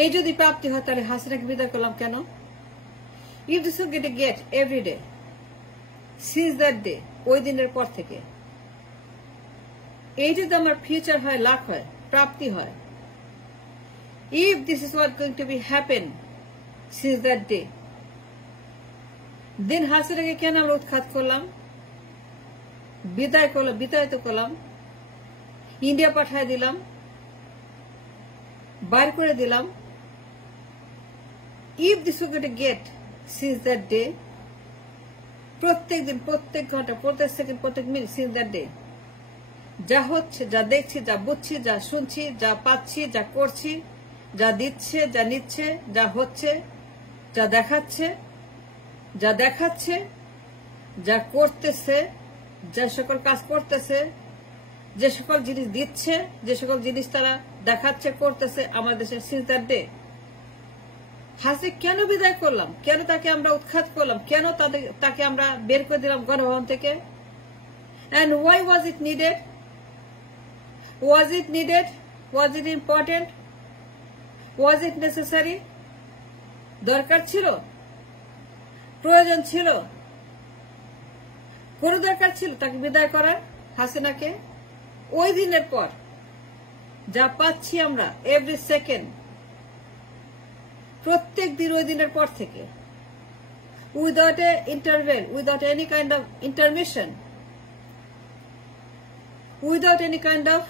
এই যদি প্রাপ্তি হয় তাহলে হাসিনাকে বিদায় করলাম কেন? If this will get every day since that day, ওই দিনের পর থেকে, এই যদি আমার ফিউচার হয়, লাভ হয়, প্রাপ্তি হয়, if this is what going to be happen since that day, then হাসিনাকে কেন আমরা উৎখাত করলাম, বিদায় করলাম, বিতাড়িত করলাম, ইন্ডিয়া পাঠায় দিলাম, বাইর করে দিলাম? if this was going to get since that day, প্রত্যেক দিন, প্রত্যেক ঘন্টা, প্রত্যেক সেকেন্ড, প্রত্যেক মিনিট, since that day, যা হচ্ছে, যা দেখছি, যা বুঝছি, যা শুনছি, যা পাচ্ছি, যা করছি, যা দিচ্ছে, যা নিচ্ছে, যা হচ্ছে, যা দেখাচ্ছে, যা করতেছে, যে সকল কাজ করতেছে, যে সকল জিনিস দিচ্ছে, যে সকল জিনিস তারা দেখাচ্ছে, করতেছে আমাদের দেশের সিন্স দ্যাট ডে, হাসি কেন বিদায় করলাম, কেন তাকে আমরা উৎখাত করলাম, কেন তাকে আমরা বের করে দিলাম গণভবন থেকে? And why was it needed? Was it needed? Was it important? Was it necessary? দরকার ছিল, প্রয়োজন ছিল, কোন দরকার ছিল তাকে বিদায় করার, হাসিনাকে? ওই দিনের পর যা পাচ্ছি আমরা এভরি সেকেন্ড, প্রত্যেক দিন, ওই দিনের পর থেকে, without a interval, without any kind of intermission, without any kind of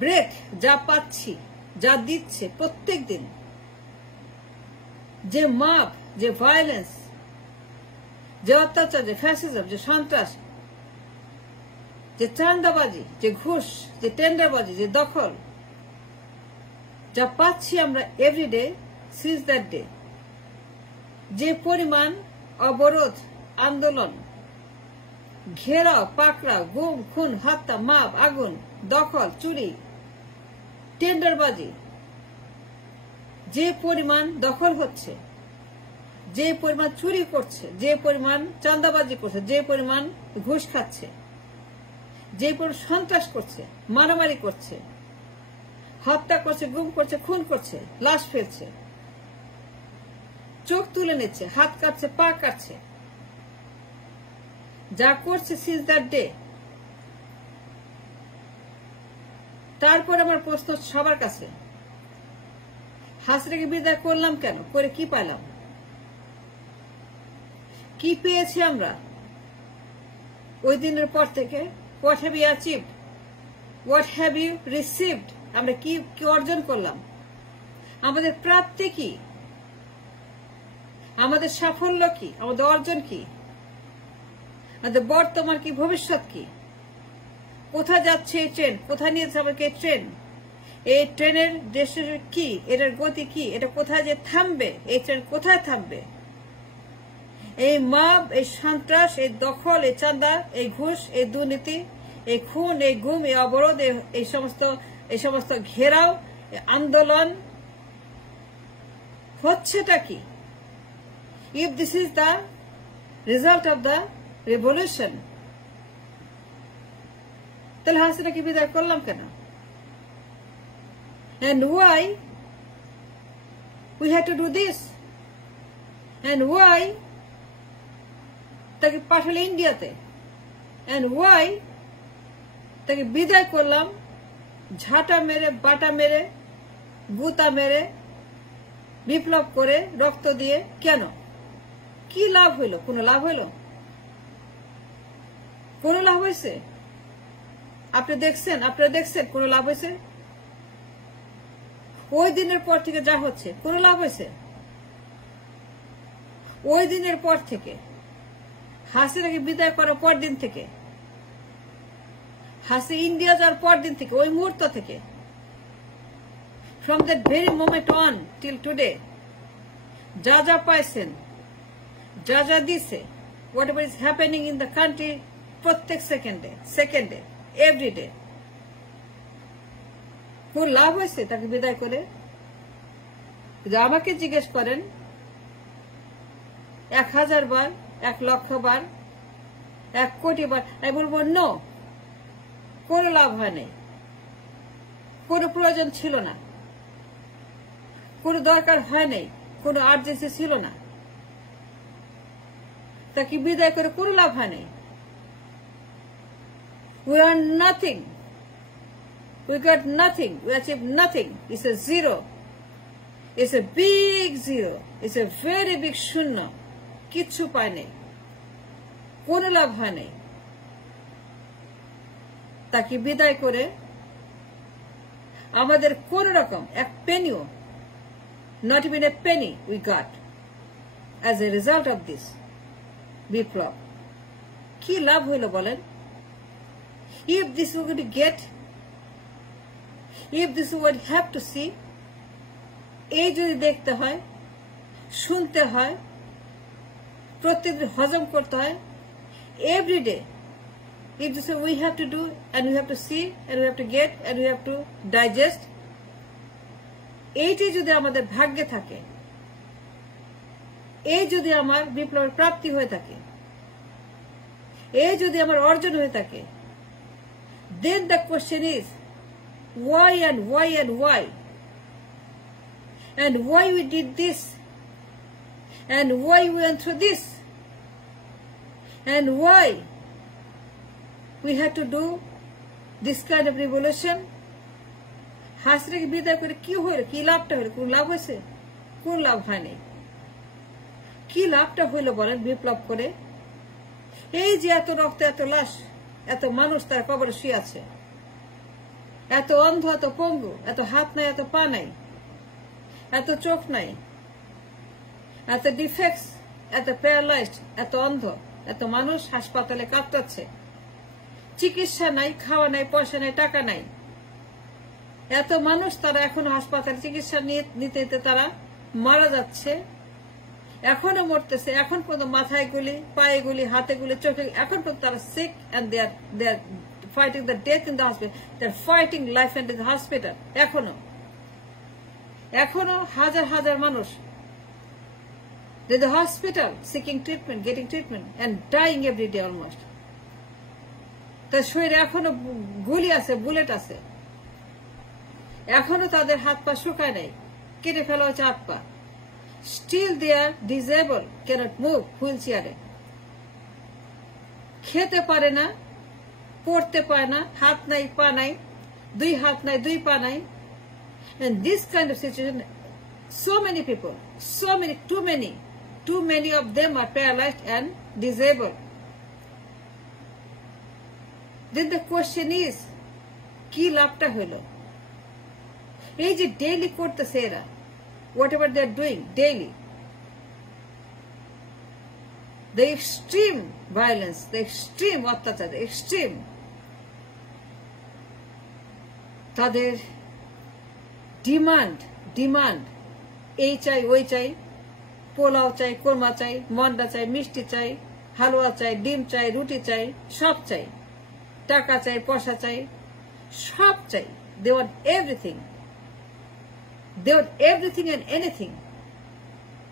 break, যা পাচ্ছি, যা দিচ্ছে প্রত্যেক দিন, যে মাপ, যে ভায়োলেন্স, যে অত্যাচার, যে ফ্যাসিজম, যে সন্ত্রাস, যে চাঁদাবাজি, যে ঘুষ, যে টেন্ডারবাজি, যে দখল, যা পাচ্ছি আমরা এভরিডে সিন্স দ্যাট ডে, যে পরিমাণ অবরোধ, আন্দোলন, ঘেরাও, পাকড়াও, গুম, খুন, হত্যা, মাপ, আগুন, দখল, চুরি, টেন্ডারবাজি, যে পরিমাণ দখল হচ্ছে, যে পরিমাণ চুরি করছে, যে পরিমাণ চাঁদাবাজি করছে, যে পরিমাণ ঘুষ খাচ্ছে, যে পরিমাণ সন্ত্রাস করছে, মারামারি করছে, হত্যা করছে, গুম করছে, খুন করছে, লাশ ফেলছে, চোখ তুলে নিচ্ছে, হাত কাটছে, পা কাটছে, যা করছে সিন্স দ্যাট ডে, তারপর আমার প্রশ্ন সবার কাছে, হাসিনাকে বিদায় করলাম কেন, করে কি পেলাম, কি পেয়েছি আমরা ওই দিনের পর থেকে? What have you achieved, what have you received, আমরা কি অর্জন করলাম, আমাদের প্রাপ্তি কি, আমাদের সাফল্য কি, আমাদের অর্জন কি, আমাদের বর্তমান কি, ভবিষ্যৎ কি, কোথায় যাচ্ছে এই ট্রেন, কোথায় নিয়ে যাচ্ছে আমাকে এই ট্রেন, এই ট্রেনের ডেস্টিনেশন কি, এটার গতি কি, এটা কোথায় যে থামবে, এই ট্রেন কোথায় থামবে, এই মাপ, এই সন্ত্রাস, এই দখল, এই চাঁদা, এই ঘুষ, এই দুর্নীতি, এই খুন, এই গুম, এই অবরোধ, এই সমস্ত ঘেরাও, আন্দোলন হচ্ছেটা কি? If this is the result of the revolution, তাহলে হাসিনাকে বিদায় করলাম কেন? And why we had to do this? And why তাকে পাঠালে ইন্ডিয়াতে? And why তাকে বিদায় করলাম ঝাঁটা মেরে, বাটা মেরে, গুতা মেরে, বিপ্লব করে, রক্ত দিয়ে? কেন? কি লাভ হইল? কোনো লাভ হইল? কোনো লাভ হয়েছে? আপনারা দেখছেন কোনো লাভ হয়েছে? ওই দিনের পর থেকে যা হচ্ছে, কোনো লাভ হয়েছে? ওই দিনের পর থেকে, হাসিনাকে বিদায় করার পর দিন থেকে, হাসি ইন্ডিয়া যাওয়ার পর দিন থেকে, ওই মুহূর্ত থেকে, from that very moment on till today, যা যা পাইছেন, যা যা দিছে, what ever is happening in the country, প্রত্যেক সেকেন্ডে, এভরিডে, কোন লাভ হয়েছে তাকে বিদায় করে? যদি আমাকে জিজ্ঞেস করেন 1000 বার, 1 লক্ষ বার, 1 কোটি বার, আমি বলবো নো, কোনো লাভ হয় নাই, কোনো প্রয়োজন ছিল না। কোনো দরকার হয় নাই, কোনো আর্জেন্সি ছিল না, তাকে বিদায় করে কোনো লাভ হয় নাই। We are nothing. We got nothing. We achieved nothing. It's a zero. It's a big zero. It's a very big শূন্য। কিচ্ছু পায় নাই, কোনো লাভ হয় নাই। তাকে বিদায় করে আমাদের কোন রকম এক পেনিও, not even a penny we got as a result of this বিপ্লব। কি লাভ হইল বলেন? If this we would get, if this we would have to see, এই যদি দেখতে হয়, শুনতে হয়, প্রত্যেকদিন হজম করতে হয়, every day, if this we have to do and we have to see and we have to get and we have to digest, এইটি যদি আমাদের ভাগ্যে থাকে, এই যদি আমার বিপ্লবের প্রাপ্তি হয়ে থাকে, এই যদি আমার অর্জন হয়ে থাকে, then the question is why and why and why, and why we did this, and why we went through this, and why we had to do this kind of revolution. হাসিনাকে বিদায় করে কি হইল? কি লাভটা হইল? কোন লাভ হয়েছে? কোন লাভ হয় নাই। কি লাভটা হইল বলেন বিপ্লব করে? এই যে এত রক্ত, এত লাশ, এত মানুষ তার কবরে শুয়ে আছে, এত অন্ধ, এত পঙ্গু, এত হাত নাই, এত পা নাই, এত চোখ নাই, এত ডিফেক্টস, এত প্যারালাইজড, এত অন্ধ, এত মানুষ হাসপাতালে কাঁপতাছে, চিকিৎসা নাই, খাওয়া নাই, পয়সা নাই, টাকা নাই, এত মানুষ তারা এখনো হাসপাতালে চিকিৎসা নিতে তারা মারা যাচ্ছে, এখনো মরতেছে, এখন পর্যন্ত মাথায় গুলি, পায়ে গুলি, হাতে গুলি, চোখে, এখন পর্যন্ত তারা sick and they are fighting the death in the hospital, they are fighting life and the hospital. এখনো হাজার হাজার মানুষ in the hospital seeking treatment, getting treatment and dying every day almost. তার শরীরে এখনো গুলি আছে, বুলেট আছে, এখনো তাদের হাত পা শুকায় নাই, কেটে ফেলা হচ্ছে হাত পা। Still they are disabled, cannot move, wheel চেয়ারে, খেতে পারে না, পড়তে পারে না, হাত নাই, পা নাই, দুই হাত নাই, দুই পা নাই। And this kind of situation, so many people, so many, too many of them are paralyzed and disabled. Then the question is, কি লাভটা হইল? এই যে ডেইলি করতেছে এরা, whatever they are doing daily, the extreme violence, the extreme অত্যাচার, the extreme, তাদের demand, এই চাই, ওই চাই, পোলাও চাই, কোরমা চাই, মন্ডা চাই, মিষ্টি চাই, হালুয়া চাই, ডিম চাই, রুটি চাই, সব চাই, টাকা চাই, পয়সা চাই, সব চাই। They want everything. They want everything and anything.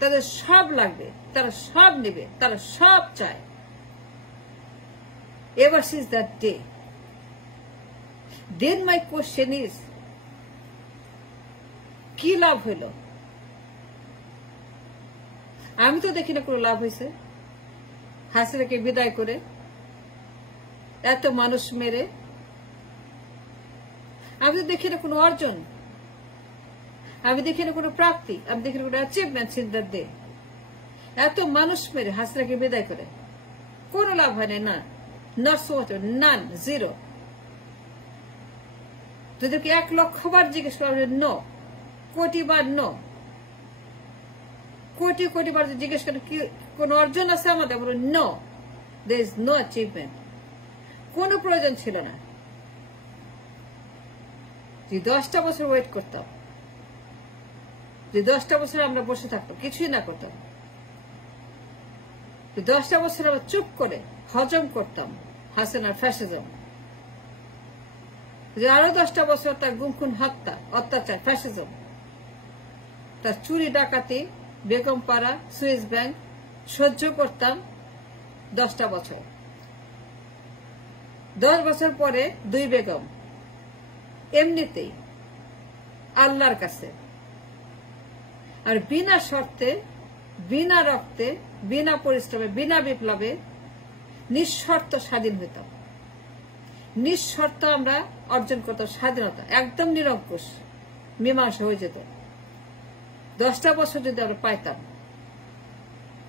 তাদের সব লাগবে, তারা সব নেবে, তারা সব চায়। Ever since that day, then my question is, কি লাভ হইল? আমি তো দেখি না কোনো লাভ হয়েছে হাসিনাকে বিদায় করে, এত মানুষ মেরে। আমি তো দেখি না কোনো অর্জন, আমি দেখি না কোনো প্রাপ্তি, আমি দেখি না কোনো অ্যাচিভমেন্ট ইন দ্যাট ডে। এত মানুষ মেরে হাসিনাকে বিদায় করে কোনো লাভ হয় না, not so much, none, zero. যদি 1 লক্ষ বার জিজ্ঞেস করা, নো, কোটি বার নো, কোটি বার জিজ্ঞেস করে কি কোন অর্জন আছে আমাদের, বলো no, there is no achievement, কোনো প্রয়োজন ছিল না। যে 10টা বছর ওয়েট করতাম, যে 10টা বছর আমরা বসে থাকতাম, কিছুই না করতাম, যে 10টা বছর আমরা চুপ করে হজম করতাম হাসিনার ফ্যাসিজম, যে আরো 10টা বছর তার গুম খুন হত্যা, অত্যাচার, ফ্যাসিজম, তার চুরি ডাকাতি, বেগমপাড়া, সুইস ব্যাংক সহ্য করতাম 10টা বছর। 10 বছর পরে 2 বেগম, এমনিতেই আল্লাহর কাছে আর বিনা শর্তে, বিনা রক্তে, বিনা পরিশ্রমে, বিনা বিপ্লবে নিঃশর্ত স্বাধীন হইতাম। নিঃশর্ত আমরা অর্জন করতাম স্বাধীনতা, একদম নিরঙ্কুশ, মীমাংসা হয়ে যেত। 10টা বছর যদি আমরা পাইতাম,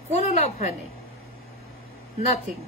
কোনো লাভ হয়নি, নাথিং।